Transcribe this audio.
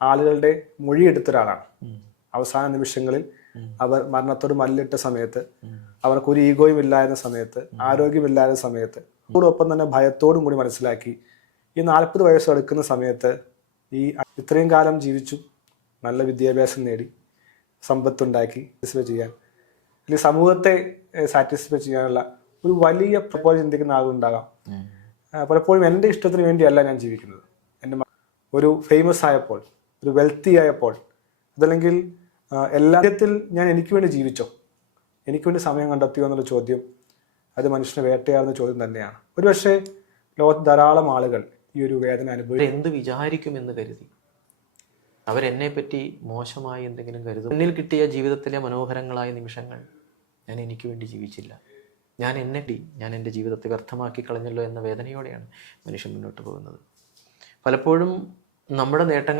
ആളുകളുടെ മൊഴിയെടുത്ത ഒരാളാണ്. അവസാന നിമിഷങ്ങളിൽ അവർ മരണത്തോട് മല്ലിട്ട സമയത്ത്, അവർക്കൊരു ഈഗോയും ഇല്ലായിരുന്ന സമയത്ത്, ആരോഗ്യമില്ലായിരുന്ന സമയത്ത്, അതോടൊപ്പം തന്നെ ഭയത്തോടും കൂടി മനസ്സിലാക്കി ഈ 40 വയസ്സ് എടുക്കുന്ന സമയത്ത് ഈ ഇത്രയും കാലം ജീവിച്ചു, നല്ല വിദ്യാഭ്യാസം നേടി, സമ്പത്തുണ്ടാക്കി സാറ്റിസ്ഫൈ ചെയ്യാൻ, അല്ലെങ്കിൽ സമൂഹത്തെ സാറ്റിസ്ഫൈ ചെയ്യാനുള്ള ഒരു വലിയ പ്രപ്പോസ് ചിന്തിക്കുന്ന ആളുണ്ടാകാം. പലപ്പോഴും എൻ്റെ ഇഷ്ടത്തിന് വേണ്ടിയല്ല ഞാൻ ജീവിക്കുന്നത്. എൻ്റെ ഒരു ഫേമസ് ആയപ്പോൾ, ഒരു വെൽത്തി ആയപ്പോൾ, അതല്ലെങ്കിൽ എല്ലാത്തിൽ ഞാൻ എനിക്ക് വേണ്ടി ജീവിച്ചോ, എനിക്ക് വേണ്ടി സമയം കണ്ടെത്തിയോ എന്നുള്ള ചോദ്യം, അത് മനുഷ്യനെ വേട്ടയാടുന്ന ചോദ്യം തന്നെയാണ്. ഒരുപക്ഷെ ലോകത്ത് ധാരാളം ആളുകൾ ഈ ഒരു വേദന അനുഭവിക്കും. എന്ത് വിചാരിക്കുമെന്ന് കരുതി അവരെന്നെ പറ്റി മോശമായി എന്തെങ്കിലും കരുതും. മുന്നിൽ കിട്ടിയ ജീവിതത്തിലെ മനോഹരങ്ങളായ നിമിഷങ്ങൾ ഞാൻ എനിക്ക് വേണ്ടി ജീവിച്ചില്ല, ഞാൻ എൻ്റെ ജീവിതത്തെ വ്യർത്ഥമാക്കി കളഞ്ഞല്ലോ എന്ന വേദനയോടെയാണ് മനുഷ്യൻ മുന്നോട്ട് പോകുന്നത്. പലപ്പോഴും നമ്മുടെ നേട്ടങ്ങൾ